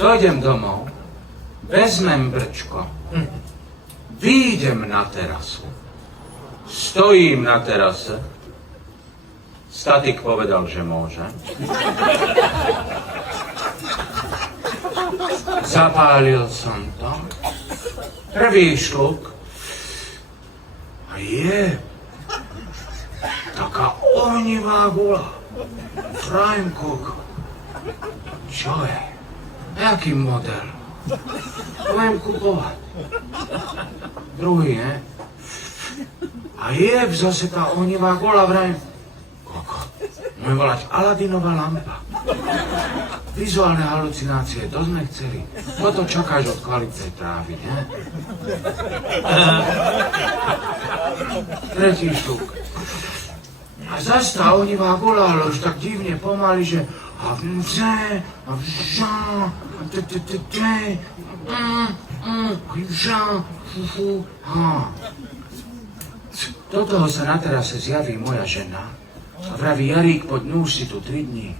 Dojdem domov, vezmem brčko, vyjdem na terasu, stojím na terase, statik povedal, že môže. Zapálil som to, prvý šluk a je taká ohnivá gula. Frajem koko, čo je? Jaký model? Budem kupovať. Druhý, ne? A je zase tá ohnivá gula, vrajem, koko, môžem volať Aladinova lampa. Vizuálne halucinácie, to sme chceli. Toto čakáš od kvalitnej trávy, ne? Tretí štuk. A zase tá ohnivá gula, ale už tak divne pomaly, že do toho sa na terase zjaví moja žena a vraví, Jarík, poď, nú si tu 3 dní.